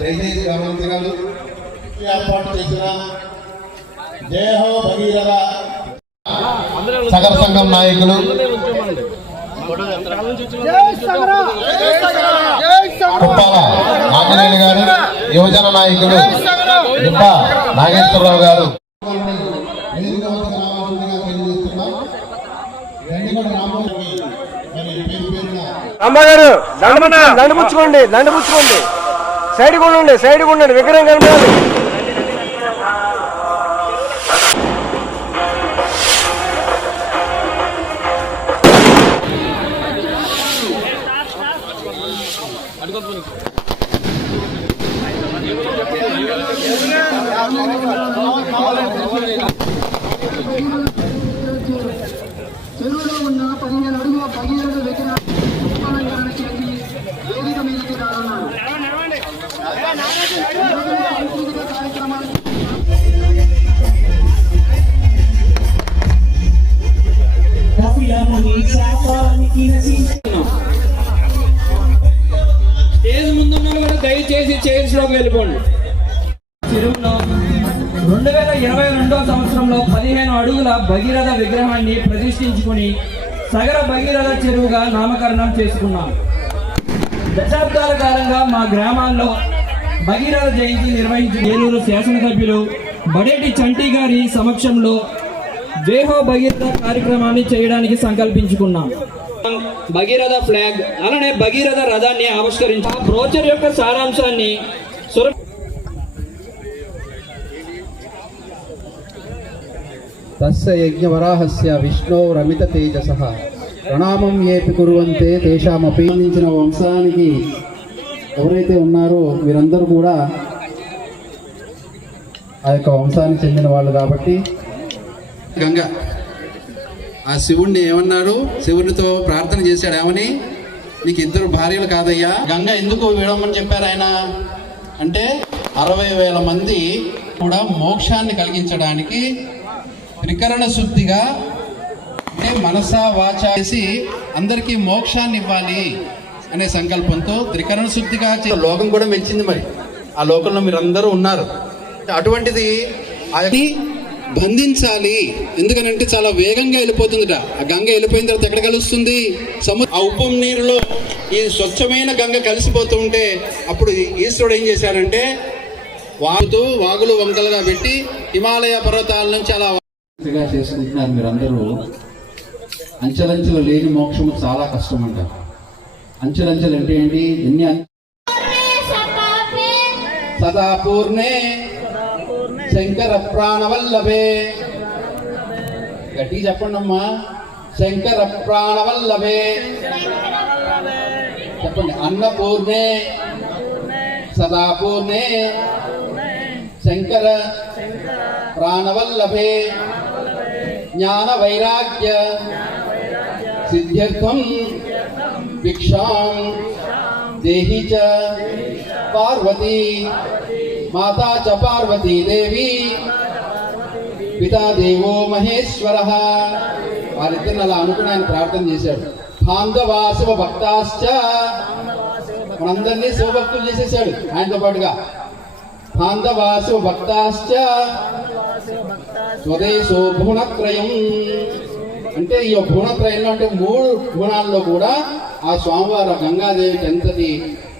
దయచేసి గమనించగలరు. ఏర్పాటు చేసిన జయహో భగీరథ సగర సంఘం నాయకులు కుప్పాల ఆంజనేయులు గారు, యువజన నాయకులు దిబ్బ నాగేశ్వరరావు గారు అమ్మగారు దండ పుచ్చుకోండి, సైడ్ కూడా ఉండండి, విగ్రహం కనపడాలి. చెరువులో ఉన్న 15 అడుగుల భగీరథ విగ్రహానికి వేదిక మీదకి రానున్నారు. కార్యక్రమానికి స్టేజ్ ముందున్న కూడా దయచేసి చైర్స్ లోకి వెళ్ళిపోండి. చెరువులో 2022 సంవత్సరంలో 15 అడుగుల భగీరథ విగ్రహాన్ని ప్రతిష్ఠించుకుని సగర భగీరథ చెరువుగా నామకరణం చేసుకున్నాం. దశాబ్దాల కాలంగా మా గ్రామాల్లో భగీరథ జయంతి నిర్వహించిన ఏలూరు శాసనసభ్యులు బడేటి చంటి గారి సమక్షంలో జయహో భగీరథ కార్యక్రమాన్ని చేయడానికి సంకల్పించుకున్నాం. భగీరథ ఫ్లాగ్ అలానే భగీరథ రథాన్ని ఆవిష్కరించాం. బ్రోచర్ యొక్క సారాంశాన్ని తస్య యజ్ఞవరాహస్య విష్ణోరమిత తేజసః ప్రణామం ఏపి కురువంతే తేషామపి. సంబంధించిన వంశానికి ఎవరైతే ఉన్నారో వీరందరూ కూడా ఆ యొక్క వంశానికి చెందిన వాళ్ళు కాబట్టి గంగ ఆ శివుణ్ణి ఏమన్నాడు, శివునితో ప్రార్థన చేశాడు ఏమని, నీకు 2 భార్యలు కాదయ్యా. గంగ ఎందుకు విడవమని చెప్పారు ఆయన అంటే 60,000 మంది కూడా మోక్షాన్ని కలిగించడానికి త్రికరణ శుద్ధిగా అంటే మనసా వాచ చేసి అందరికీ మోక్షాన్ని ఇవ్వాలి అనే సంకల్పంతో త్రికరణ శుద్ధిగా లోకం కూడా మెచ్చింది. మరి ఆ లోకంలో మీరు అందరూ ఉన్నారు. అటువంటిది అది బంధించాలి. ఎందుకనంటే చాలా వేగంగా వెళ్ళిపోతుందిట. ఆ గంగ వెళ్ళిపోయిన తర్వాత ఎక్కడ కలుస్తుంది? ఆ ఉప్పు నీరులో ఈ స్వచ్ఛమైన గంగ కలిసిపోతూ ఉంటే అప్పుడు ఈశ్వరుడు ఏం చేశాడంటే వాగులు వంకలుగా పెట్టి హిమాలయ పర్వతాల నుంచి అలా చేసుకుంటున్నారు. మీరందరూ అంచెలంచెలు లేని మోక్షము చాలా కష్టం అంటారు. అంచెలంచెలు అంటే ఏంటి? ఎన్ని సదాపూర్ణే శంకర ప్రాణవల్లభే, గట్టి చెప్పండి అమ్మా. శంకర ప్రాణవల్లభే చెప్పండి. అన్నపూర్ణే సదాపూర్ణే శంకర ప్రాణవల్లభే జ్ఞాన వైరాగ్య సిద్ధ్యర్థం భిక్షాం దేహి చ పార్వతీ మాతా చ పార్వతీ దేవి పితా దేవో మహేశ్వరః. వారిద్దరిని అలా అనుకుని ఆయన ప్రార్థన చేశాడు. బాంధవా శివ భక్తాశ్చ, మనందరినీ శివభక్తులు చేసేసాడు ఆయనతో పాటుగా. బాంధవా శివ భక్తాశ్చ స్వదేశో భువనత్రయం అంటే ఈ భువనత్రయంలో అంటే 3 భువనాల్లో కూడా ఆ స్వామివారు గంగాదేవికి ఎంతటి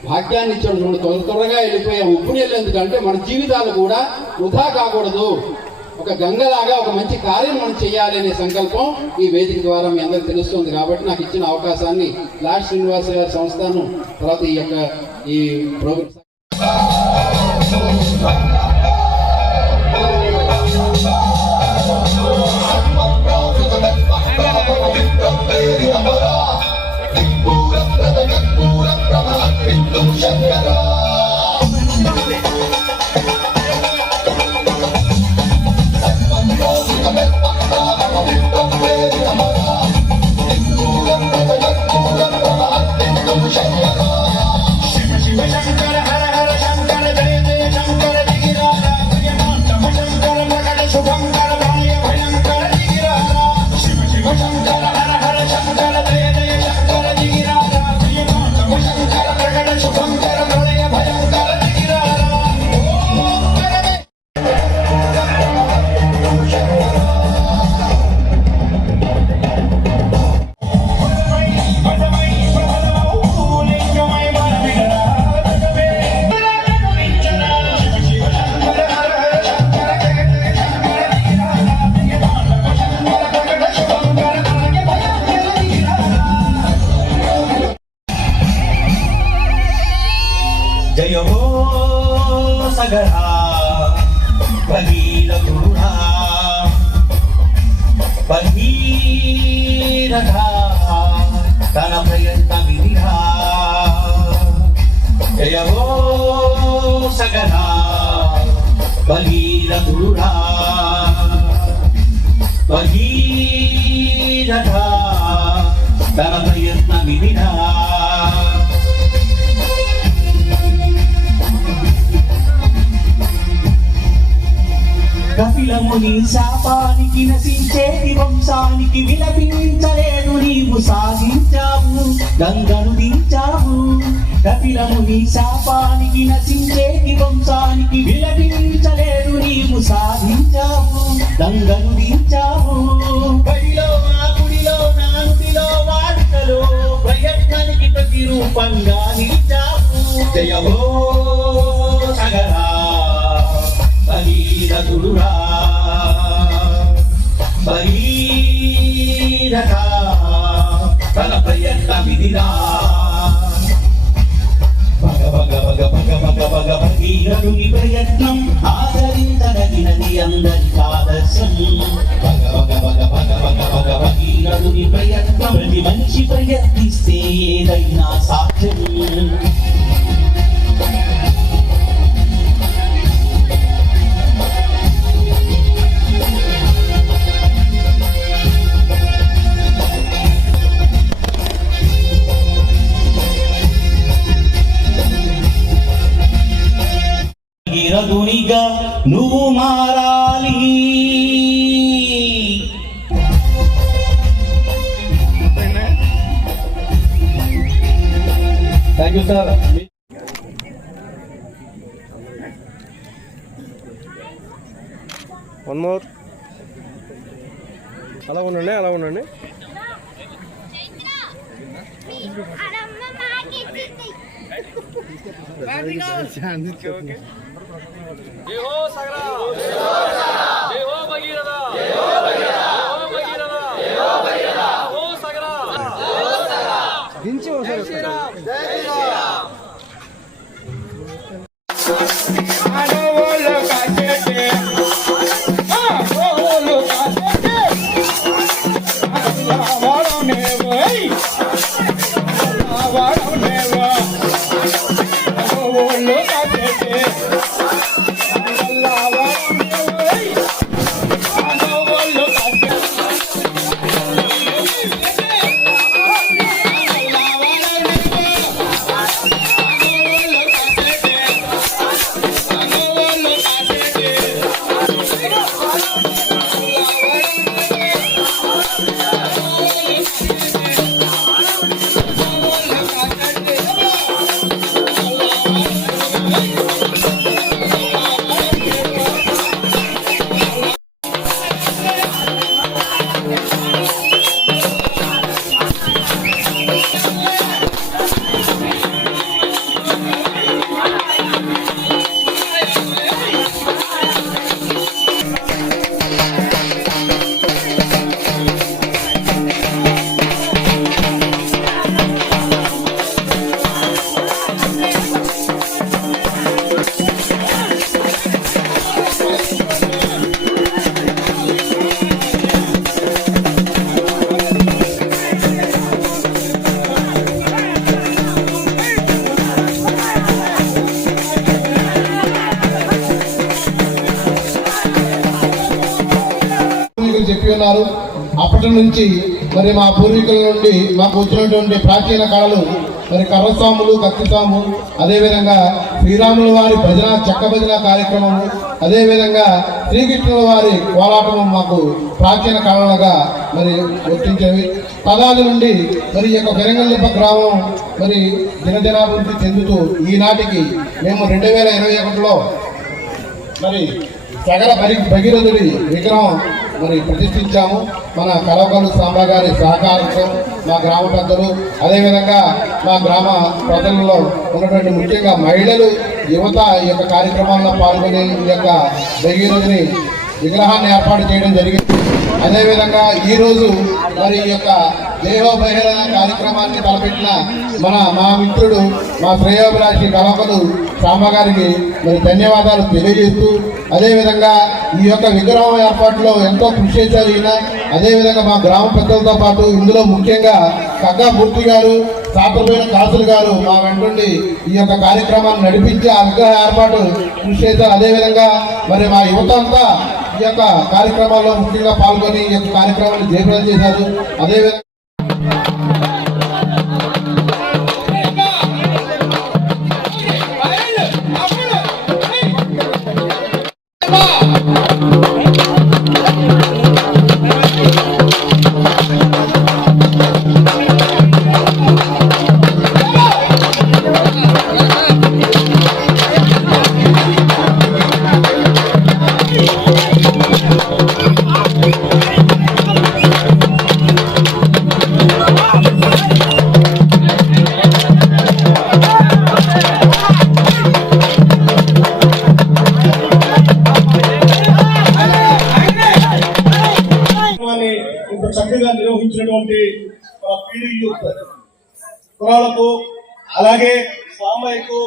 భాగ్యాన్ని ఇచ్చాడు చూడండి. త్వరగా వెళ్ళిపోయే ఉప్పు నీళ్ళు ఎందుకంటే మన జీవితాలు కూడా వృధా కాకూడదు. ఒక గంగలాగా ఒక మంచి కార్యం మనం చేయాలి అనే సంకల్పం ఈ వేదిక ద్వారా మీ అందరికి తెలుస్తుంది. కాబట్టి నాకు ఇచ్చిన అవకాశాన్ని లాస్ట్ శ్రీనివాస గారి సంస్థను తర్వాత ఈ ప్రోగ్రామ్ శంకర జయ జయ శంకర సగరా భగీరథుడా భగీరథ తన ప్రయత్నమిదిరా జయవో సగరా భగీరథుడా భగీరథ తన ప్రయత్నమిదిరా కపిలముని శాపానికి నశించేటి వంశానికి విలపించలేను నీవు సాధించావు గంగను దించావు కపిలముని శాపానికి నశించేటి వంశానికి విలపించలేను నీవు సాధించావు గంగను దించావు బడిలో నా గుడిలో నా నుడిలో వాడుకలో ప్రయత్నానికి ప్రతిరూపంగా నిలిచావు జయవో సగరా భగీరథుడా భగీరథ తన ప్రయత్నమిదిరా భగ భగ భగ భగ భగ భగ భగీరథుని ప్రయత్నం ఆదరించదగినది అందరికి ఆదర్శం భగ భగ భగ భగ భగ భగ భగీరథుని ప్రయత్నం ప్రతి మనిషి ప్రయత్నిస్తే ఏదైనా సాధ్యం భగీరథునిగా నువ్వు మారాలి thank you sir. One more. అలా ఉండండి, అలా ఉండండి. దించి ఒకసారి చెప్పి ఉన్నారు. అప్పటి నుంచి మరి మా పూర్వీకుల నుండి మాకు వచ్చినటువంటి ప్రాచీన కళలు మరి కర్రస్వాములు, కత్తిస్వాము, అదేవిధంగా శ్రీరాముల వారి భజన, చెక్క భజన కార్యక్రమము, అదేవిధంగా శ్రీకృష్ణుల వారి కోలాటము మాకు ప్రాచీన కళలుగా మరి వర్తించేవి. తదాది నుండి మరి ఈ యొక్క ఫిరంగల్లిప గ్రామం మరి దినదినాభివృద్ధి చెందుతూ ఈనాటికి మేము 2021లో మరి సగర భగీరథుడి విగ్రహం మరి ప్రతిష్ఠించాము. మన కలవకలు సాంబా గారి సహకారంతో మా గ్రామ పెద్దలు, అదేవిధంగా మా గ్రామ ప్రజలలో ఉన్నటువంటి ముఖ్యంగా మహిళలు, యువత ఈ యొక్క కార్యక్రమాల్లో పాల్గొని ఈ యొక్క భగీరథుని విగ్రహాన్ని ఏర్పాటు చేయడం జరిగింది. అదేవిధంగా ఈరోజు మరి ఈ యొక్క దేహో బహిరణ కార్యక్రమాన్ని తలపెట్టిన మా మిత్రుడు మా శ్రేయోభిలాషి కళాకలు రామ గారికి మరి ధన్యవాదాలు తెలియజేస్తూ, అదేవిధంగా ఈ యొక్క విగ్రహం ఏర్పాటులో ఎంతో కృషి చేశారు ఈయన. అదేవిధంగా మా గ్రామ పెద్దలతో పాటు ఇందులో ముఖ్యంగా కగ్గా మూర్తి గారు, సాపపోయిన కాసులు గారు మా వెంటుండి ఈ యొక్క కార్యక్రమాన్ని నడిపించి ఆ విగ్రహ ఏర్పాటు కృషి చేశారు. అదేవిధంగా మరి మా యువత అంతా ఈ యొక్క కార్యక్రమాల్లో ముఖ్యంగా పాల్గొని ఈ యొక్క కార్యక్రమాన్ని జయప్రదం చేశారు. అదేవిధంగా ఇంత చక్కగా నిర్వహించినటువంటి పీడీ యూత్ కులాలకు, అలాగే స్వామయ్యకు,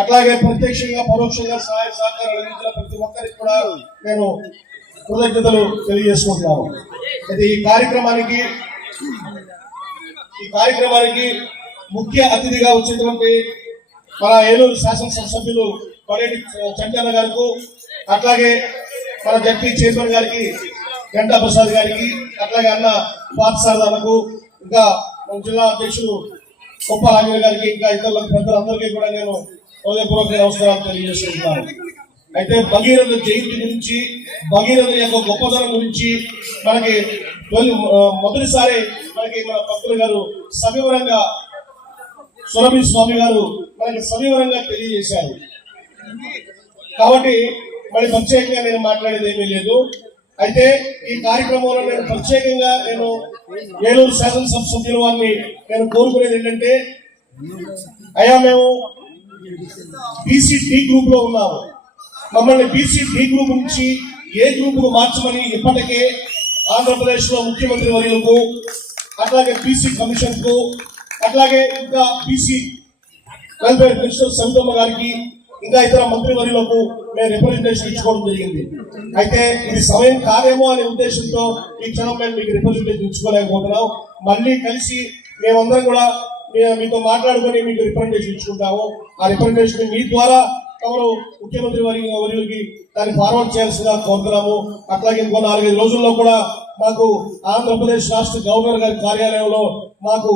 అట్లాగే ప్రత్యక్షంగా పరోక్షంగా సహాయ సహకారాలు అందించిన ప్రతి ఒక్కరికి కూడా నేను కృతజ్ఞతలు తెలియజేసుకుంటున్నాను. అయితే ఈ కార్యక్రమానికి ముఖ్య అతిథిగా వచ్చినటువంటి మన ఏలూరు శాసనసభ సభ్యులు పడేటి చంద్రన్న గారికి, అట్లాగే మన జడ్పీ చైర్మన్ గారికి గంటా ప్రసాద్ గారికి, అట్లాగే అన్న పాఠశాలకు, ఇంకా మన జిల్లా అధ్యక్షుడు గొప్ప రాజు గారికి, ఇంకా ఇతరుల పెద్దలందరికీ కూడా నేను హృదయపూర్వక నమస్కారాలు తెలియజేసుకుంటున్నాను. అయితే భగీరథ జయంతి గురించి, భగీరథ యొక్క గొప్పతనం గురించి మనకి మొదటిసారి మనకి మన భక్తులు గారు సవివరంగా, సురభి స్వామి గారు మనకి సవివరంగా తెలియజేశారు. కాబట్టి మరి ప్రత్యేకంగా నేను మాట్లాడేది ఏమీ లేదు. అయితే ఈ కార్యక్రమంలో నేను ప్రత్యేకంగా ఏలూరు శాసనసభ సభ్యుల వారిని నేను కోరుకునేది ఏంటంటే, అయ్యా మేము బీసీ డి గ్రూప్ లో ఉన్నాము, మమ్మల్ని బీసీ డి గ్రూప్ నుంచి ఏ గ్రూప్ కు మార్చమని ఇప్పటికే ఆంధ్రప్రదేశ్ లో ముఖ్యమంత్రి వర్యులకు, అట్లాగే బీసీ కమిషన్ కు, అట్లాగే ఇంకా బీసీ వెల్ఫేర్ మినిస్టర్ సవితమ్మ గారికి, ఇంకా ఇతర మంత్రి వర్యులకు మేము రిప్రజెంటేషన్ ఇచ్చుకోవడం జరిగింది. అయితే ఇది సమయం కాదేమో అనే ఉద్దేశంతో ఈ క్షణం మేము మీకు రిప్రజెంటేషన్ ఇచ్చుకోలేకపోతున్నాం. మళ్ళీ కలిసి మేమందరం కూడా మీతో మాట్లాడుకొని మీకు రిప్రజెంటేషన్ ఇచ్చుకుంటాము. ఆ రిప్రజెంటేషన్ మీ ద్వారా తమరు ముఖ్యమంత్రి వర్యులకి దాన్ని ఫార్వర్డ్ చేయాల్సిందిగా కోరుతున్నాము. అట్లాగే ఇంకో 4-5 రోజుల్లో కూడా మాకు ఆంధ్రప్రదేశ్ రాష్ట్ర గవర్నర్ గారి కార్యాలయంలో మాకు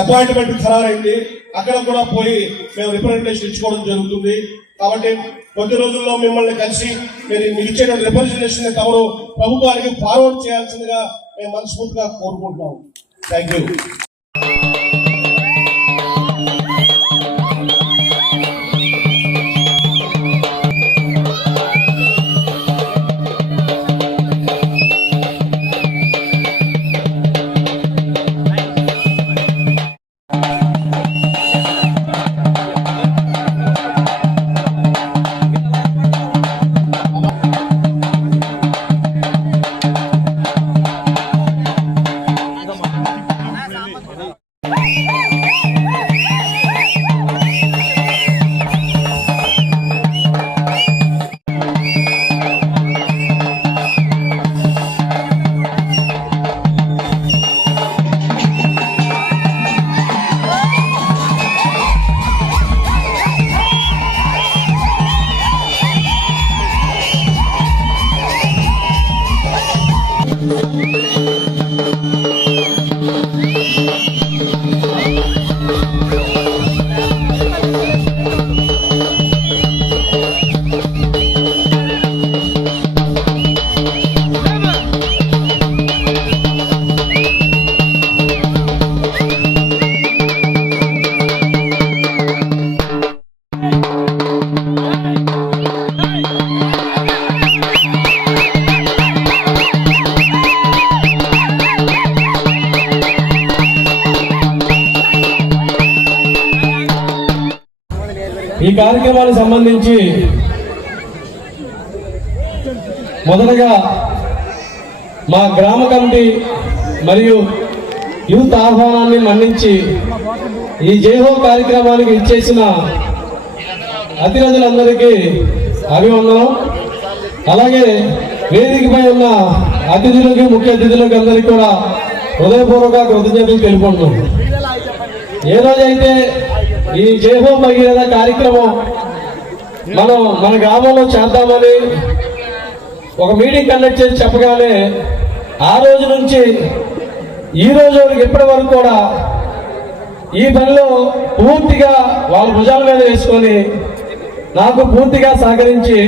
అపాయింట్మెంట్ ఖరారైంది. అక్కడ కూడా పోయి మేము రిప్రజెంటేషన్ ఇచ్చుకోవడం జరుగుతుంది. కాబట్టి కొద్ది రోజుల్లో మిమ్మల్ని కలిసి మీరు ఇచ్చే రిప్రజెంటేషన్ తమరు ప్రభుత్వానికి ఫార్వర్డ్ చేయాల్సిందిగా మేము మనస్ఫూర్తిగా కోరుకుంటున్నాం. Thank you. ఈ కార్యక్రమానికి సంబంధించి మొదటగా మా గ్రామ కమిటీ మరియు యూత్ ఆహ్వానాన్ని మన్నించి ఈ జైహో కార్యక్రమానికి ఇచ్చేసిన అతిథులందరికీ అభివందనం. అలాగే వేదికపై ఉన్న అతిథులకి ముఖ్య అతిథులకి అందరికీ కూడా హృదయపూర్వక కృతజ్ఞతలు తెలుపుకుంటున్నాం. ఏ రోజైతే ఈ జైహో భగీరథ కార్యక్రమం మనం మన గ్రామంలో చేద్దామని ఒక మీటింగ్ కండక్ట్ చేసి చెప్పగానే ఆ రోజు నుంచి ఈ రోజు ఇప్పటి వరకు కూడా ఈ పనిలో పూర్తిగా వాళ్ళ భుజాల మీద వేసుకొని నాకు పూర్తిగా సహకరించి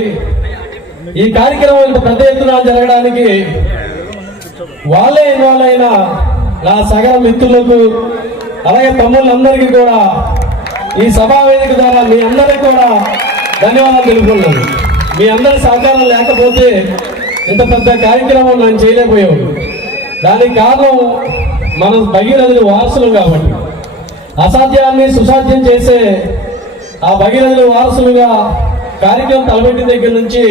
ఈ కార్యక్రమం ఇంత పెద్ద ఎత్తున జరగడానికి వాళ్ళే ఇన్వాల్వ్ అయిన నా సగర మిత్రులకు అలాగే తమ్ముళ్ళందరికీ కూడా ఈ సభా వేదిక ద్వారా మీ అందరికీ కూడా ధన్యవాదాలు తెలుపుతున్నాను. మీ అందరి సహకారం లేకపోతే ఇంత పెద్ద కార్యక్రమం నేను చేయలేకపోయాడు. దానికి కారణం మనం భగీరథుడి వారసులు కాబట్టి అసాధ్యాన్ని సుసాధ్యం చేసే ఆ భగీరథుడి వారసులుగా కార్యక్రమం తలపెట్టిన దగ్గర నుంచి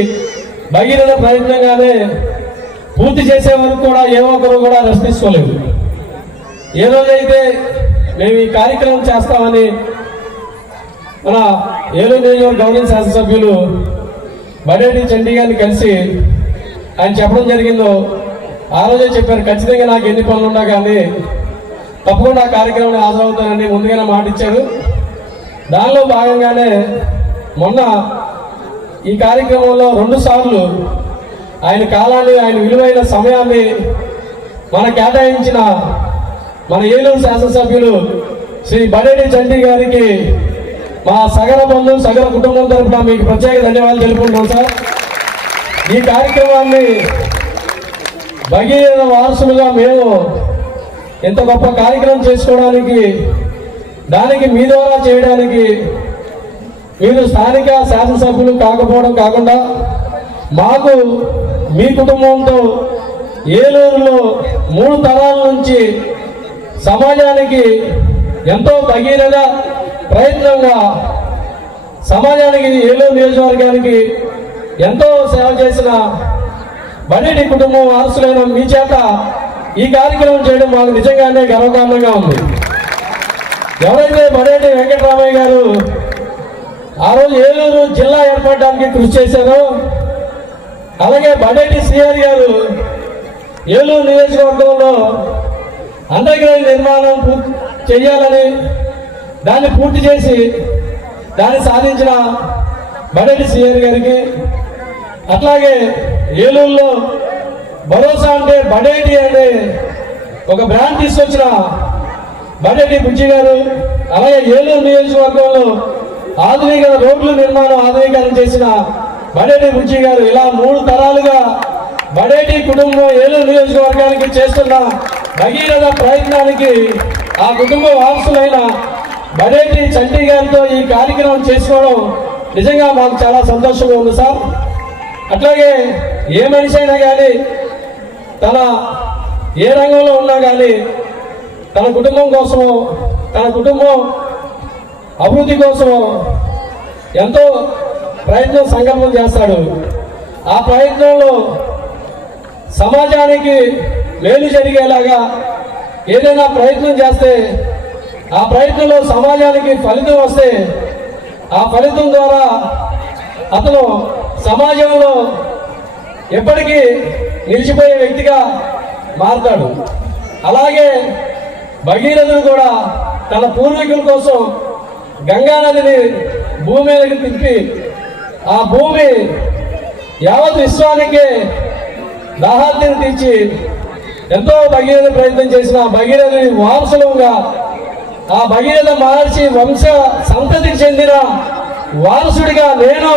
భగీరథ ప్రయత్నంగానే పూర్తి చేసే వరకు కూడా ఏ ఒక్కరు కూడా రెస్ట్ తీసుకోలేదు. ఏ రోజైతే మేము ఈ కార్యక్రమం చేస్తామని మన ఏలూరు నియోజకవర్గ గవర్నమెంట్ శాసనసభ్యులు బడేటి చండీ గారిని కలిసి ఆయన చెప్పడం జరిగిందో ఆ రోజే చెప్పారు, ఖచ్చితంగా నాకు ఎన్ని పనులు ఉన్నా కానీ తప్పకుండా ఆ కార్యక్రమాన్ని హాజరవుతానని ముందుగానే మాట ఇచ్చారు. దానిలో భాగంగానే మొన్న ఈ కార్యక్రమంలో 2 సార్లు ఆయన కాలాన్ని ఆయన విలువైన సమయాన్ని మన కేటాయించిన మన ఏలూరు శాసనసభ్యులు శ్రీ బడేటి చండీ గారికి మా సగర బంధువు సగర కుటుంబం తరఫున మీకు ప్రత్యేక ధన్యవాదాలు తెలుపుకుంటున్నాం సార్. ఈ కార్యక్రమాన్ని భగీరథ వారసులుగా మేము ఎంత గొప్ప కార్యక్రమం చేసుకోవడానికి దానికి మీ ద్వారా చేయడానికి మీరు స్థానిక శాసనసభ్యులు కాకపోవడం కాకుండా మాకు మీ కుటుంబంతో ఏలూరులో 3 తరాల నుంచి సమాజానికి ఎంతో భగీరథ ప్రయత్నంగా సమాజానికి ఏలూరు నియోజకవర్గానికి ఎంతో సేవ చేసిన బడేటి కుటుంబం వారసులైన మీ చేత ఈ కార్యక్రమం చేయడం మాకు నిజంగానే గర్వకారణంగా ఉంది. ఎవరైతే బడేటి వెంకటరామయ్య గారు ఆ రోజు ఏలూరు జిల్లా ఏర్పడడానికి కృషి చేశారో, అలాగే బడేటి శ్రీహరి గారు ఏలూరు నియోజకవర్గంలో అండర్ గ్రౌండ్ నిర్మాణం చేయాలని దాన్ని పూర్తి చేసి దాన్ని సాధించిన బడేటి శ్రీహరి గారికి, అట్లాగే ఏలూరులో భరోసా అంటే బడేటి అనే ఒక బ్రాండ్ తీసుకొచ్చిన బడేటి బుజ్జి గారు, అలాగే ఏలూరు నియోజకవర్గంలో ఆధునిక రోడ్ల నిర్మాణం ఆధునీకరణ చేసిన బడేటి బుజ్జి గారు, ఇలా 3 తరాలుగా బడేటి కుటుంబం ఏలూరు నియోజకవర్గానికి చేస్తున్న భగీరథ ప్రయత్నానికి ఆ కుటుంబ వారసులైన బడేటి చండీ గారితో ఈ కార్యక్రమం చేసుకోవడం నిజంగా మాకు చాలా సంతోషంగా ఉంది సార్. అట్లాగే ఏ మనిషి అయినా కానీ తన ఏ రంగంలో ఉన్నా కానీ తన కుటుంబం కోసం తన కుటుంబం అభివృద్ధి కోసం ఎంతో ప్రయత్నం సంకల్పం చేస్తాడు. ఆ ప్రయత్నంలో సమాజానికి మేలు జరిగేలాగా ఏదైనా ప్రయత్నం చేస్తే ఆ ప్రయత్నంలో సమాజానికి ఫలితం వస్తే ఆ ఫలితం ద్వారా అతను సమాజంలో ఎప్పటికీ నిలిచిపోయే వ్యక్తిగా మారుతాడు. అలాగే భగీరథుడు కూడా తన పూర్వీకుల కోసం గంగానదిని భూమి మీదకి తిప్పి ఆ భూమి యావత్ విశ్వానికే దాహార్తిని తీర్చి ఎంతో భగీరథ ప్రయత్నం చేసిన భగీరథుని వారసులుగా ఆ భగీరథ మహర్షి వంశ సంతతికి చెందిన వారసుడిగా నేను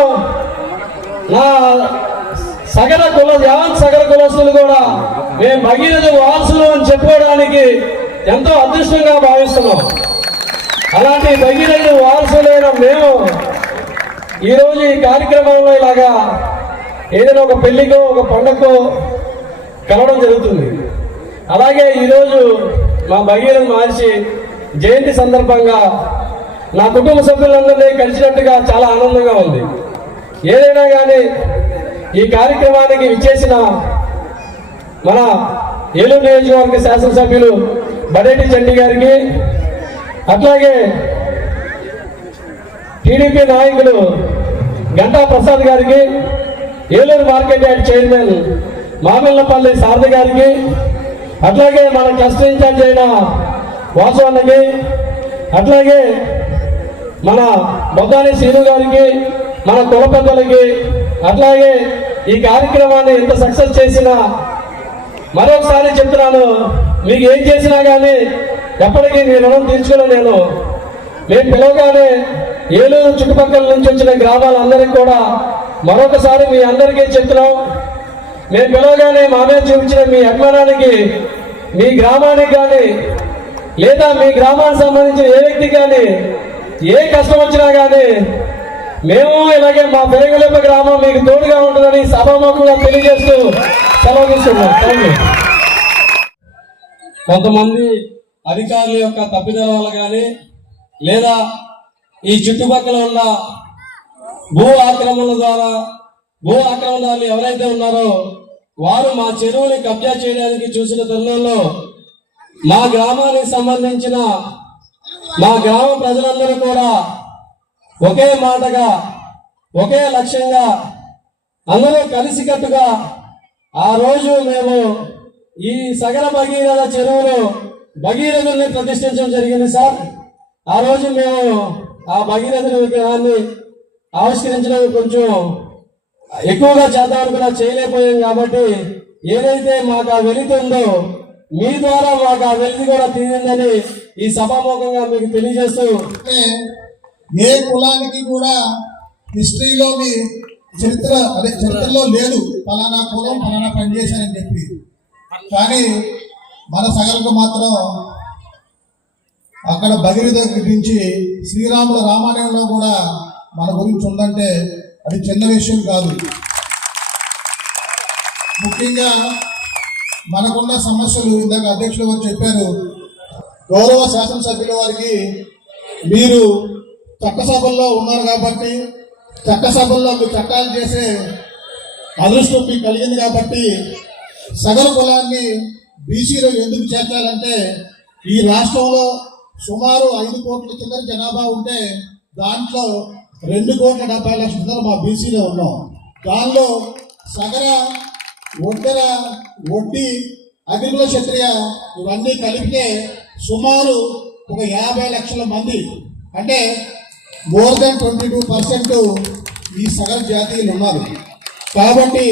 నా యావత్ సగర కులస్తులు కూడా మేము భగీరథ వారసులు అని చెప్పుకోవడానికి ఎంతో అదృష్టంగా భావిస్తున్నాం. అలాంటి భగీరథ వారసులైన మేము ఈరోజు ఈ కార్యక్రమంలో ఇలాగా ఏదైనా ఒక పెళ్లికో ఒక పండగకో కలవడం జరుగుతుంది. అలాగే ఈరోజు మా భగీరథ మహర్షి జయంతి సందర్భంగా నా కుటుంబ సభ్యులందరినీ కలిసినట్టుగా చాలా ఆనందంగా ఉంది. ఏదైనా కానీ ఈ కార్యక్రమానికి విచ్చేసిన మన ఏలూరు నియోజకవర్గ శాసనసభ్యులు బడేటి చండి గారికి, అట్లాగే టీడీపీ నాయకులు గంటా ప్రసాద్ గారికి, Eluru market yard chairman Mamillapalli Sharada గారికి, అట్లాగే మన క్లస్టర్ ఇన్ఛార్జ్ అయిన వాసవన్నకి, అట్లాగే మన బొద్దాని శ్రీను గారికి, మన కుల పెద్దలకి, అట్లాగే ఈ కార్యక్రమాన్ని ఎంత సక్సెస్ చేసినా మరొకసారి చెప్తున్నాను, మీకు ఏం చేసినా కానీ ఎప్పటికీ మీ రుణం తీర్చుకోలేను. మేము పిలవగానే ఏలూరు చుట్టుపక్కల నుంచి వచ్చిన గ్రామాలందరికీ కూడా మరొకసారి మీ అందరికీ చెప్తున్నాం, మేము పిలవగానే మా మీద చూపించిన మీ అభిమానానికి, మీ గ్రామానికి కానీ లేదా మీ గ్రామానికి సంబంధించిన ఏ వ్యక్తికి కానీ ఏ కష్టం వచ్చినా కానీ మేము ఇలాగే మా పెరుగులేప గ్రామం మీకు తోడుగా ఉంటుందని సభాముఖంగా తెలియజేస్తూ సెలవు తీసుకున్నాం. Thank you. కొంతమంది అధికారుల యొక్క తప్పిదల వల్ల కానీ లేదా ఈ చుట్టుపక్కల ఉన్న భూ ఆక్రమణదారులు ఎవరైతే ఉన్నారో వారు మా చెరువుని కబ్జా చేయడానికి చూసిన తరుణంలో మా గ్రామానికి సంబంధించిన మా గ్రామ ప్రజలందరూ కూడా ఒకే మాటగా ఒకే లక్ష్యంగా అందరూ కలిసికట్టుగా ఆ రోజు మేము ఈ సగర భగీరథ చెరువులో భగీరథుల్ని ప్రతిష్ఠించడం జరిగింది సార్. ఆ రోజు మేము ఆ భగీరథుని విగ్రహాన్ని ఆవిష్కరించడం కొంచెం ఎక్కువగా చేద్దాం అనుకున్నా, చేయలేకపోయాం. కాబట్టి ఏదైతే మాకు ఆ వెలితి ఉందో మీ ద్వారా మాకు ఆ వెలితి కూడా తీరిందని ఈ సభాముఖంగా మీకు తెలియజేస్తూ, ఏ కులానికి కూడా హిస్టరీలోని చరిత్రలో లేదు ఫలానా కులం ఫలానా పని చేశారని చెప్పి. కానీ మన సగలకు మాత్రం అక్కడ భగీరథ గురించి శ్రీరాముల రామాయణంలో కూడా మన గురించి ఉందంటే అది చిన్న విషయం కాదు. ముఖ్యంగా మనకున్న సమస్యలు ఇందాక అధ్యక్షులు గారు చెప్పారు. గౌరవ శాసనసభ్యుల వారికి మీరు చట్టసభల్లో ఉన్నారు కాబట్టి చట్టసభల్లో మీరు చట్టాలు చేసే అదృష్టం మీకు కలిగింది కాబట్టి సగర కులాన్ని బీసీలో ఎందుకు చేర్చాలంటే ఈ రాష్ట్రంలో సుమారు 5 కోట్ల చిల్లర జనాభా ఉంటే దాంట్లో 2,70,00,000 చిల్లర మా బీసీలో ఉన్నాం. దానిలో సగర, ఒడ్డెర, వడ్డీ, అగ్రికుల క్షత్రియ ఇవన్నీ కలిపితే సుమారు ఒక 50 లక్షల మంది, అంటే మోర్ దెన్ 22% ఈ సగర జాతీయులు ఉన్నారు. కాబట్టి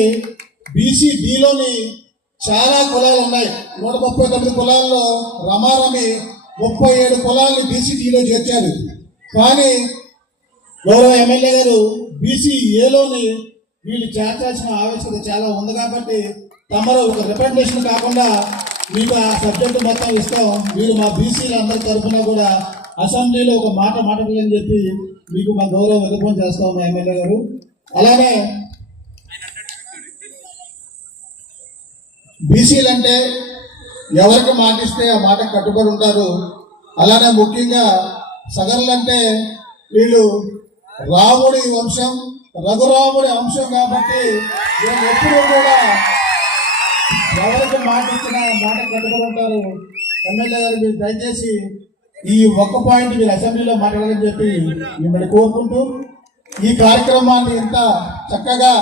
బీసీడీలోని చాలా కులాలు ఉన్నాయి. 139 కులాల్లో రమారమి 37 కులాలని బీసీడీలో చేర్చారు. కానీ గౌరవ ఎమ్మెల్యే గారు బీసీఏలోని వీళ్ళు చేర్చాల్సిన ఆవశ్యకత చాలా ఉంది కాబట్టి తమరు ఒక రిప్రజెంటేషన్ కాకుండా మీకు ఆ సబ్జెక్టు మొత్తం ఇస్తాం. మీరు మా బీసీల అందరి తరఫున కూడా అసెంబ్లీలో ఒక మాట మాట్లాడాలని చెప్పి మీకు మా గౌరవం విన్నపం చేస్తాం మా ఎమ్మెల్యే గారు. అలానే బీసీలు అంటే ఎవరికి మాటిస్తే ఆ మాట కట్టుబడి ఉంటారు. అలానే ముఖ్యంగా సగర్లు అంటే వీళ్ళు రాముడి వంశం, రఘురాముడి అంశం కాబట్టి వీళ్ళు ఎప్పుడూ కూడా ఎవరికి మాట ఇచ్చినా మాట కట్టుబడి ఉంటారు. ఎమ్మెల్యే గారు మీరు దయచేసి ఈ ఒక్క పాయింట్ మీరు అసెంబ్లీలో మాట్లాడాలని చెప్పి మిమ్మల్ని కోరుకుంటూ ఈ కార్యక్రమాన్ని ఇంత చక్కగా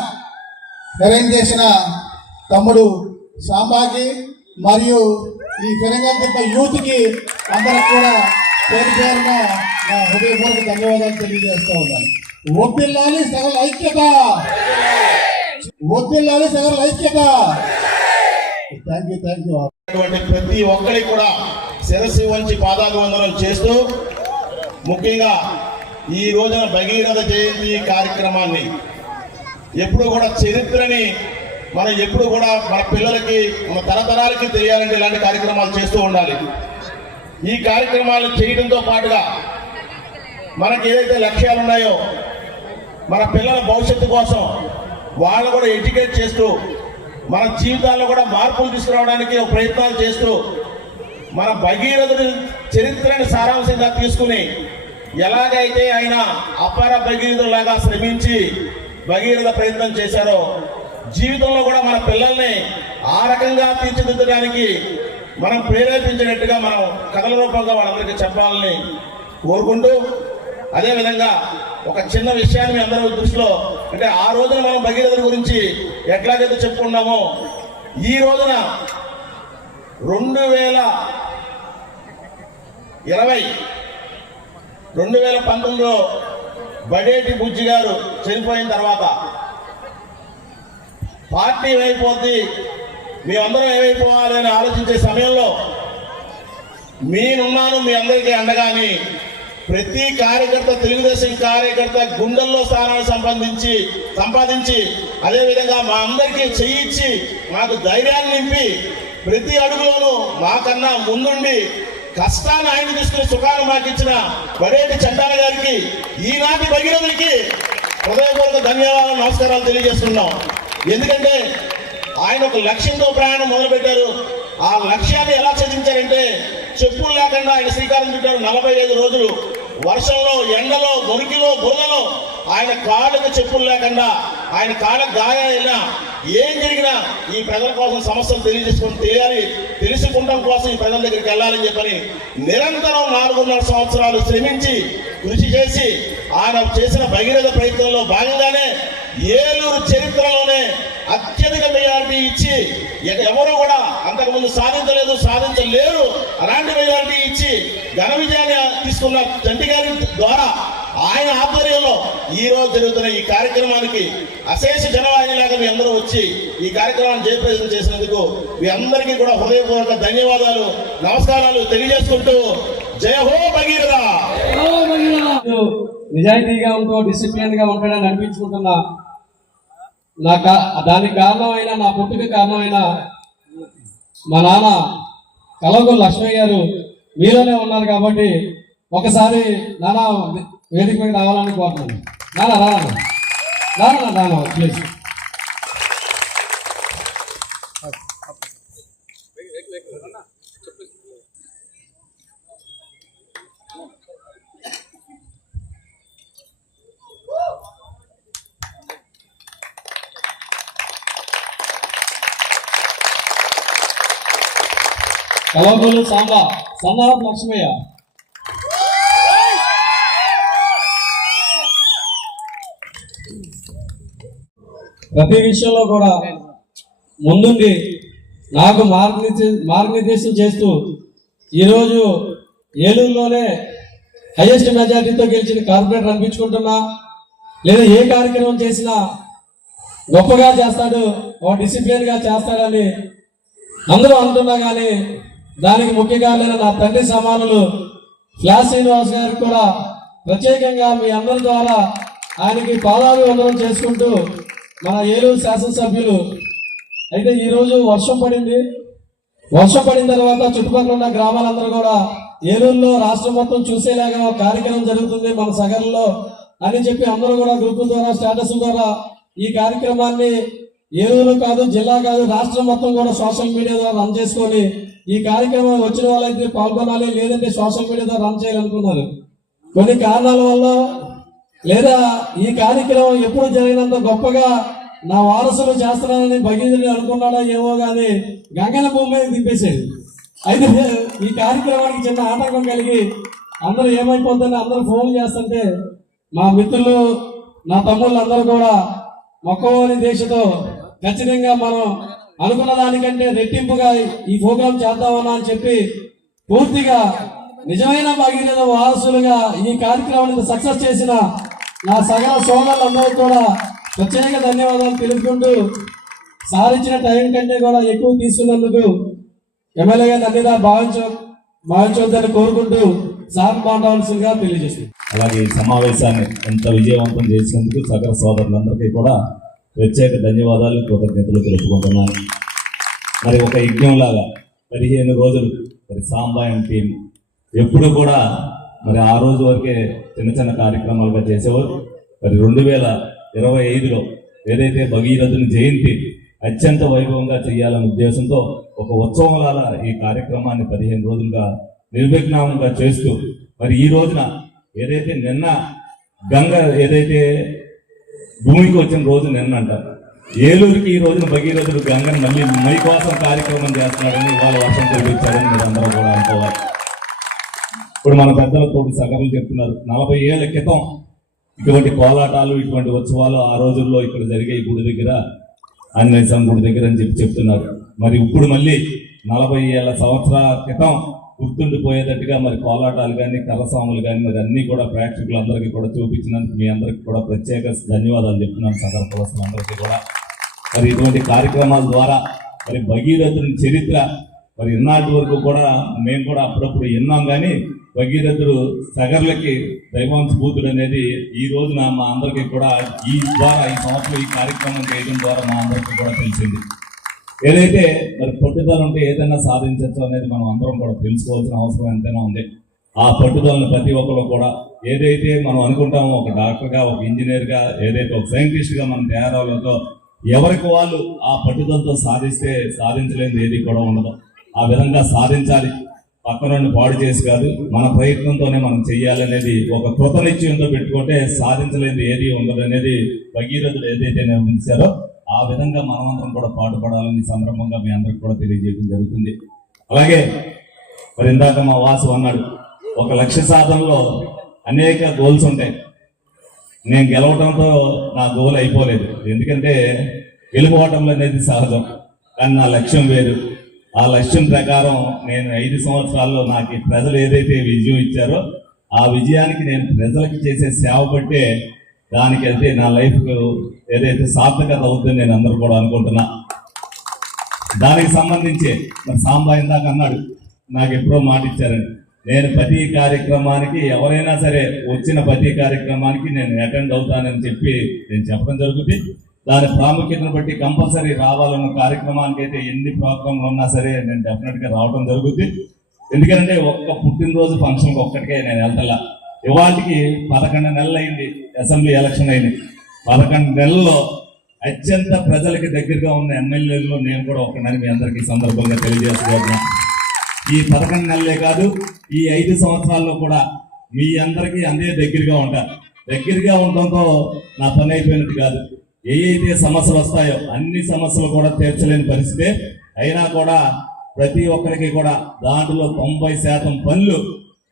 అరేంజ్ చేసిన తమ్ముడు సాంబాకి మరియు ఈ పెనంగంతిప్ప యూత్కి అందరికి కూడా పేరు పేరున నా హృదయపూర్వక ధన్యవాదాలు తెలియజేస్తూ ఉన్నాను. ఒప్పిల్లాలి సగల ఐక్యత, ఒప్పిల్లాలి సగల ఐక్యత. Thank you. ప్రతి ఒక్కరికి కూడా శిరస్సు వంచి పాదాభివందనం చేస్తూ ముఖ్యంగా ఈ రోజున భగీరథ జయంతి కార్యక్రమాన్ని ఎప్పుడు కూడా చరిత్రని మనం ఎప్పుడు కూడా మన పిల్లలకి మన తరతరాలకి తెలియాలంటే ఇలాంటి కార్యక్రమాలు చేస్తూ ఉండాలి. ఈ కార్యక్రమాలు చేయడంతో పాటుగా మనకి ఏదైతే లక్ష్యాలు ఉన్నాయో మన పిల్లల భవిష్యత్తు కోసం వాళ్ళు కూడా ఎడ్యుకేట్ చేస్తూ మన జీవితాల్లో కూడా మార్పులు తీసుకురావడానికి ప్రయత్నాలు చేస్తూ మన భగీరథుడి చరిత్రని సారాంశంగా తీసుకుని ఎలాగైతే ఆయన అపార భగీరథులాగా శ్రమించి భగీరథ ప్రయత్నం చేశారో జీవితంలో కూడా మన పిల్లల్ని ఆ రకంగా తీర్చిదిద్దడానికి మనం ప్రేరేపించినట్టుగా మనం కథల రూపంగా వాళ్ళందరికీ చెప్పాలని కోరుకుంటూ, అదేవిధంగా ఒక చిన్న విషయాన్ని మీ అందరూ దృష్టిలో, అంటే ఆ రోజున మనం భగీరథుల గురించి ఎట్లాగైతే చెప్పుకున్నామో, ఈ రోజున 2019లో బడేటి బుజ్జి గారు చనిపోయిన తర్వాత పార్టీ ఏమైపోద్ది, మేమందరం ఏమైపోవాలి అని ఆలోచించే సమయంలో నేనున్నాను మీ అందరికీ అండగాని ప్రతి కార్యకర్త, తెలుగుదేశం కార్యకర్త గుండెల్లో స్థానాన్ని సంపాదించి అదేవిధంగా మా అందరికీ చేయించి మాకు ధైర్యాన్ని నింపి ప్రతి అడుగులోనూ మాకన్నా ముందుండి కష్టాన్ని ఆయన తీసుకుని సుఖాన్ని మాకు ఇచ్చిన బడేటి చంటాల గారికి, ఈనాటి భగీరథులకి హృదయపూర్వక ధన్యవాదాలు, నమస్కారాలు తెలియజేస్తున్నాం. ఎందుకంటే ఆయన ఒక లక్ష్యంతో ప్రయాణం మొదలుపెట్టారు. ఆ లక్ష్యాన్ని ఎలా సాధించారంటే చెప్పులు లేకుండా ఆయన శ్రీకారం చుట్టారు. 45 రోజులు వర్షంలో, ఎండలో, మురికిలో, బురదలో ఆయన కాళ్ళకు చెప్పులు లేకుండా, ఆయన కాళ్ళకు గాయాలైనా ఏం జరిగినా ఈ ప్రజల కోసం సమస్యలు తెలుసుకుంటాం కోసం ఈ ప్రజల దగ్గరికి వెళ్ళాలని చెప్పని నిరంతరం 4.5 సంవత్సరాలు శ్రమించి కృషి చేసి ఆయన చేసిన భగీరథ ప్రయత్నంలో భాగంగానే ఏలూరు చరిత్రలోనే అత్యధిక మెజారిటీ ఇచ్చి ఎవరు కూడా అంతకుముందు సాధించలేరు అలాంటి మెజారిటీ ఇచ్చి ఘన విజయాన్ని తీసుకున్న చంటి గారి ద్వారా ఆయన ఆధ్వర్యంలో ఈ రోజు జరుగుతున్న ఈ కార్యక్రమానికి అశేష జనవాహినిలాగా మీ అందరూ వచ్చి ఈ కార్యక్రమాన్ని జయప్రదం చేసినందుకు మీ అందరికీ కూడా హృదయపూర్వక ధన్యవాదాలు, నమస్కారాలు తెలియజేసుకుంటూ జయ హో భగీరథ. నిజాయితీగా ఉంటూ డిసిప్లిన్ గా ఉంటాడని అనిపించుకుంటున్నా. దానికి కారణమైన, నా పుట్టుక కారణమైన మా నాన్న కలవగొల్లు లక్ష్మయ్య గారు మీలోనే ఉన్నారు కాబట్టి ఒకసారి నాన్న వేదిక మీద రావాలని కోరుతున్నాను. నాన్న please. Kalavagollu Samba, son of Lakshmaiah. ప్రతి విషయంలో కూడా ముందుండి నాకు మార్గనిర్దేశం చేస్తూ ఈరోజు ఏలూరులోనే హైయెస్ట్ మెజారిటీతో గెలిచిన కార్పొరేటర్ అనిపించుకుంటున్నా. లేదా ఏ కార్యక్రమం చేసినా గొప్పగా చేస్తాడు, ఒక డిసిప్లిన్ గా చేస్తాడని అందరూ అంటున్నా కానీ దానికి ముఖ్య కారణమైన నా తండ్రి సమానులు ఫ్లాష్ శ్రీనివాస్ గారికి కూడా ప్రత్యేకంగా మీ అందరి ద్వారా ఆయనకి పాదాభివందనం చేసుకుంటూ మన ఏలూరు శాసనసభ్యులు అయితే ఈరోజు వర్షం పడిన తర్వాత చుట్టుపక్కల ఉన్న గ్రామాలందరూ కూడా ఏలూరులో రాష్ట్రం మొత్తం చూసేలాగా ఒక కార్యక్రమం జరుగుతుంది మన సగర్లో అని చెప్పి అందరూ కూడా గ్రూపుల ద్వారా, స్టేటస్ ద్వారా ఈ కార్యక్రమాన్ని ఏలూరు కాదు, జిల్లా కాదు, రాష్ట్రం మొత్తం కూడా సోషల్ మీడియా ద్వారా రన్ చేసుకొని ఈ కార్యక్రమం వచ్చిన వాళ్ళైతే పాల్గొనాలి, లేదంటే సోషల్ మీడియా ద్వారా రన్ చేయాలనుకున్నారు. కొన్ని కారణాల వల్ల లేదా ఈ కార్యక్రమం ఎప్పుడు జరిగినంత గొప్పగా నా వారసులు చేస్తున్నానని భగీరథుడు అనుకున్నాడో ఏమో కానీ గంగన భూమి మీద దింపేశాడు. అయితే ఈ కార్యక్రమానికి చిన్న ఆటంకం కలిగి అందరూ ఏమైపోతుందని అందరూ ఫోన్ చేస్తుంటే మా మిత్రులు, నా తమ్ముళ్ళు అందరూ కూడా మొక్కవోని దీక్షతో ఖచ్చితంగా మనం అనుకున్న దానికంటే రెట్టింపుగా ఈ ప్రోగ్రాం చేద్దామన్నా అని చెప్పి పూర్తిగా నిజమైన భగీరథ వారసులుగా ఈ కార్యక్రమాన్ని సక్సెస్ చేసిన నా సగల సోదరులందరూ కూడా ప్రత్యేక ధన్యవాదాలు తెలుపుకుంటూ సాధించిన టైం కంటే కూడా ఎక్కువ తీసుకున్నందుకు ఎమ్మెల్యే గారిని అన్నిదా భావించవద్దని కోరుకుంటూ సార్ మాట్లాడాల్సిందిగా తెలియజేస్తుంది. అలాగే ఈ సమావేశాన్ని ఎంత విజయవంతం చేసినందుకు సకల సోదరులందరికీ కూడా ప్రత్యేక ధన్యవాదాలు, కృతజ్ఞతలు తెలుపుకుంటున్నాను. మరి ఒక యజ్ఞంలాగా 15 రోజులు మరి సాంబాయం టీం ఎప్పుడు కూడా మరి ఆ రోజు వరకే చిన్న చిన్న కార్యక్రమాలుగా చేసేవారు. మరి 2025లో ఏదైతే భగీరథుని జయంతి అత్యంత వైభవంగా చేయాలనే ఉద్దేశంతో ఒక ఉత్సవంలాగా ఈ కార్యక్రమాన్ని 15 రోజులుగా నిర్విఘ్నంగా చేస్తూ మరి ఈ రోజున ఏదైతే నిన్న గంగ ఏదైతే భూమికి వచ్చిన రోజు నిన్న అంటారు, ఏలూరుకి ఈ రోజున భగీరథుడు గంగను మళ్ళీ మీకోసం కార్యక్రమం చేస్తున్నాడని ఇవాళ వర్షం కురిపించాడని మీరు అందరూ కూడా అనుకోవాలి. ఇప్పుడు మన పెద్దలతోటి సగర్లు చెప్తున్నారు, 40 ఏళ్ల క్రితం ఇటువంటి కోలాటాలు ఇటువంటి ఉత్సవాలు ఆ రోజుల్లో ఇక్కడ జరిగే గుడి దగ్గర, ఆంజనేయ స్వామి గుడి దగ్గర అని చెప్తున్నారు. మరి ఇప్పుడు మళ్ళీ 40 సంవత్సరాల క్రితం గుర్తుండిపోయేటట్టుగా మరి కోలాటాలు కానీ కర్రసాములు కానీ మరి అన్ని కూడా ప్రేక్షకులందరికీ కూడా చూపించినందుకు మీ అందరికీ కూడా ప్రత్యేక ధన్యవాదాలు చెప్తున్నాను సగర కులస్తులందరికీ కూడా. మరి ఇటువంటి కార్యక్రమాల ద్వారా మరి భగీరథుని చరిత్ర మరి ఇన్నాటి వరకు కూడా మేము కూడా అప్పుడప్పుడు విన్నాం, కానీ భగీరథుడు సగర్లకి దైవాంశభూతుడు అనేది ఈ రోజున మా అందరికీ కూడా ఈ సంవత్సరం ఈ కార్యక్రమం చేయడం ద్వారా మా అందరికీ కూడా తెలిసింది. ఏదైతే మరి పట్టుదల ఉంటే ఏదైనా సాధించవచ్చు అనేది మనం అందరం కూడా తెలుసుకోవాల్సిన అవసరం ఎంతైనా ఉంది. ఆ పట్టుదలను ప్రతి ఒక్కరు కూడా ఏదైతే మనం అనుకుంటామో ఒక డాక్టర్గా, ఒక ఇంజనీర్గా, ఏదైతే ఒక సైంటిస్ట్గా మనం తయారవలేదో ఎవరికి వాళ్ళు ఆ పట్టుదలతో సాధిస్తే సాధించలేనిది ఏది కూడా ఉండదు. ఆ విధంగా సాధించాలి, పక్కన పాడు చేసి కాదు, మన ప్రయత్నంతోనే మనం చెయ్యాలనేది ఒక కృతనిశ్చయంతో పెట్టుకుంటే సాధించలేనిది ఏది ఉండదు అనేది భగీరథుడు ఏదైతే నిర్మించారో ఆ విధంగా మనమందరం కూడా పాటుపడాలని సందర్భంగా మీ అందరికి కూడా తెలియజేయడం జరుగుతుంది. అలాగే మరి ఇందాక మా వాసు అన్నాడు, ఒక లక్ష్య సాధనలో అనేక గోల్స్ ఉంటాయి. నేను గెలవడంతో నా గోల్ అయిపోలేదు, ఎందుకంటే గెలుపోవటంలో అనేది సహజం, కానీ నా లక్ష్యం వేరు. ఆ లక్ష్యం ప్రకారం నేను 5 సంవత్సరాల్లో నాకు ప్రజలు ఏదైతే విజయం ఇచ్చారో ఆ విజయానికి నేను ప్రజలకు చేసే సేవ పట్టే దానికి అయితే నా లైఫ్ ఏదైతే సార్థకత అవుతుందని నేను అందరూ కూడా అనుకుంటున్నా. దానికి సంబంధించి మరి సాంబా ఇందాక అన్నాడు, నాకు ఎప్పుడో మాట ఇచ్చారని. నేను ప్రతి కార్యక్రమానికి ఎవరైనా సరే వచ్చిన ప్రతి కార్యక్రమానికి నేను అటెండ్ అవుతానని చెప్పి నేను చెప్పడం జరుగుతుంది. దాని ప్రాముఖ్యతను బట్టి కంపల్సరీ రావాలన్న కార్యక్రమానికి అయితే ఎన్ని ప్రోగ్రాంలు ఉన్నా సరే నేను డెఫినెట్గా రావడం జరుగుతుంది. ఎందుకంటే ఒక్క పుట్టినరోజు ఫంక్షన్కి ఒక్కటికే నేను వెళ్తా. ఇవాటికి 11 నెలలు అయింది అసెంబ్లీ ఎలక్షన్ అయింది. 11 నెలల్లో అత్యంత ప్రజలకి దగ్గరగా ఉన్న ఎమ్మెల్యేల్లో నేను కూడా ఒకనని మీ అందరికీ సందర్భంగా తెలియజేస్తున్నాను. ఈ 11 నెలలే కాదు, ఈ 5 సంవత్సరాల్లో కూడా మీ అందరికీ అందే దగ్గరగా ఉంటారు. దగ్గరగా ఉండటంతో నా పని అయిపోయినట్టు కాదు. ఏవైతే సమస్యలు వస్తాయో అన్ని సమస్యలు కూడా తీర్చలేని పరిస్థితి అయినా కూడా ప్రతి ఒక్కరికి కూడా దాంట్లో 90% పనులు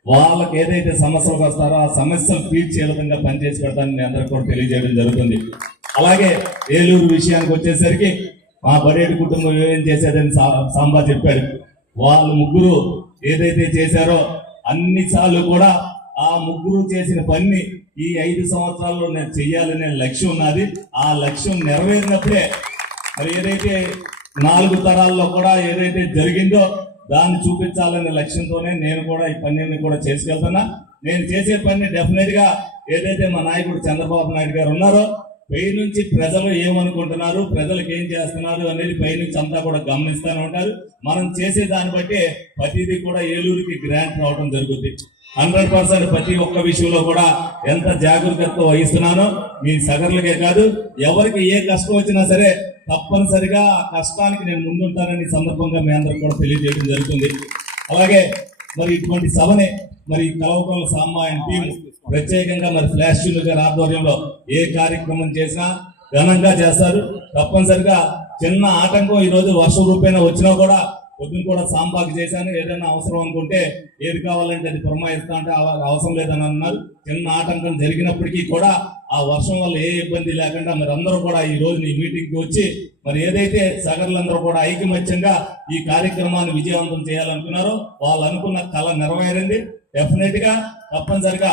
వాళ్ళకి ఏదైతే సమస్యలకు వస్తారో ఆ సమస్యలు తీర్చే విధంగా పనిచేసి పెడతానని అందరికి కూడా తెలియజేయడం జరుగుతుంది. అలాగే ఏలూరు విషయానికి వచ్చేసరికి మా బడేటి కుటుంబం ఏం చేసేదని సాంబా చెప్పాడు. వాళ్ళు ముగ్గురు ఏదైతే చేశారో అన్నిసార్లు కూడా ఆ ముగ్గురు చేసిన పని ఈ 5 సంవత్సరాల్లో నేను చెయ్యాలనే లక్ష్యం ఉన్నది. ఆ లక్ష్యం నెరవేరినప్పుడే మరి ఏదైతే 4 తరాల్లో కూడా ఏదైతే జరిగిందో దాన్ని చూపించాలనే లక్ష్యంతోనే నేను కూడా ఈ పనిని కూడా చేసుకెళ్తున్నా. నేను చేసే పని డెఫినెట్ గా ఏదైతే మా నాయకుడు చంద్రబాబు నాయుడు గారు ఉన్నారో పై నుంచి ప్రజలు ఏమనుకుంటున్నారు, ప్రజలకు ఏం చేస్తున్నారు అనేది పై నుంచి అంతా కూడా గమనిస్తూనే ఉంటారు. మనం చేసే దాన్ని బట్టి ప్రతిదీ కూడా ఏలూరుకి గ్రాంట్ రావడం జరుగుతుంది. 100% ప్రతి ఒక్క విషయంలో కూడా ఎంత జాగ్రత్తతో వహిస్తున్నానో మీ సగర్లకే కాదు, ఎవరికి ఏ కష్టం వచ్చినా సరే తప్పనిసరిగా ఆ కష్టానికి నేను ముందుంటానని సందర్భంగా మీ అందరికి కూడా తెలియజేయడం జరుగుతుంది. అలాగే మరి ఇటువంటి సభని మరి కలవకొల సాంబా అండ్ టీం ప్రత్యేకంగా మరి ఫ్లాష్ గారి ఆధ్వర్యంలో ఏ కార్యక్రమం చేసినా ఘనంగా చేస్తారు. తప్పనిసరిగా చిన్న ఆటంకం ఈ రోజు వర్షం రూపేణ వచ్చినా కూడా పొద్దున కూడా సాంబాకి చేశాను. ఏదైనా అవసరం అనుకుంటే ఏది కావాలంటే అది పురమాయిస్తా అంటే అవసరం లేదని అన్నారు. చిన్న ఆటంకం జరిగినప్పటికీ కూడా ఆ వర్షం వల్ల ఏ ఇబ్బంది లేకుండా మరి అందరూ కూడా ఈ రోజు ఈ మీటింగ్ కి వచ్చి మరి ఏదైతే సగర్లందరూ కూడా ఐకమత్యంగా ఈ కార్యక్రమాన్ని విజయవంతం చేయాలనుకున్నారో వాళ్ళు అనుకున్న కళ నెరవేరింది. డెఫినెట్ గా తప్పనిసరిగా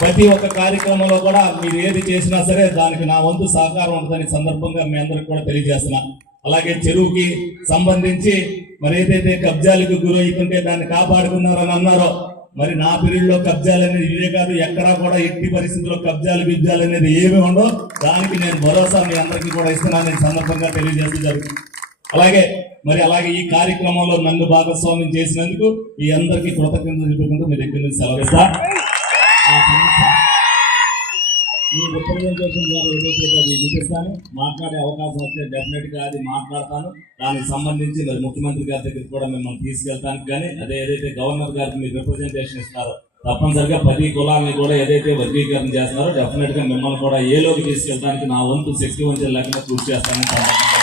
ప్రతి ఒక్క కార్యక్రమంలో కూడా మీరు ఏది చేసినా సరే దానికి నా వంతు సహకారం ఉంటుందని సందర్భంగా మీ అందరికి కూడా తెలియజేస్తున్నా. అలాగే చెరువుకి సంబంధించి మరి ఏదైతే కబ్జాలకు గురవుతుంటే దాన్ని కాపాడుకున్నారని అన్నారో మరి నా పీరియడ్ లో కబ్జాలు అనేది ఇదే కాదు, ఎక్కడా కూడా ఎట్టి పరిస్థితుల్లో కబ్జాలు అనేది ఏమి ఉండవు. దానికి నేను భరోసా మీ అందరికీ కూడా ఇస్తున్నానని సందర్భంగా తెలియజేస్తూ జరుగుతుంది. అలాగే ఈ కార్యక్రమంలో నన్ను భాగస్వామ్యం చేసినందుకు మీ అందరికీ కృతజ్ఞతలు తెలుపుకుంటూ మీ దగ్గర నుంచి సెలవిస్తా. మీ రిప్రజెంటేషన్ ద్వారా ఏదైతే వినిపిస్తాను, మాట్లాడే అవకాశం వస్తే డెఫినెట్ గా అది మాట్లాడతాను. దానికి సంబంధించి మరి ముఖ్యమంత్రి గారి దగ్గరికి కూడా మిమ్మల్ని తీసుకెళ్తానికి కానీ అదే ఏదైతే గవర్నర్ గారికి మీరు రిప్రజెంటేషన్ ఇస్తారో తప్పనిసరిగా 10 కులాలని కూడా ఏదైతే వర్గీకరణ చేస్తున్నారో డెఫినెట్ గా మిమ్మల్ని కూడా ఏలోకి తీసుకెళ్ళడానికి నా వంతు శక్తి వంచన లేకుండా కృషి చేస్తానని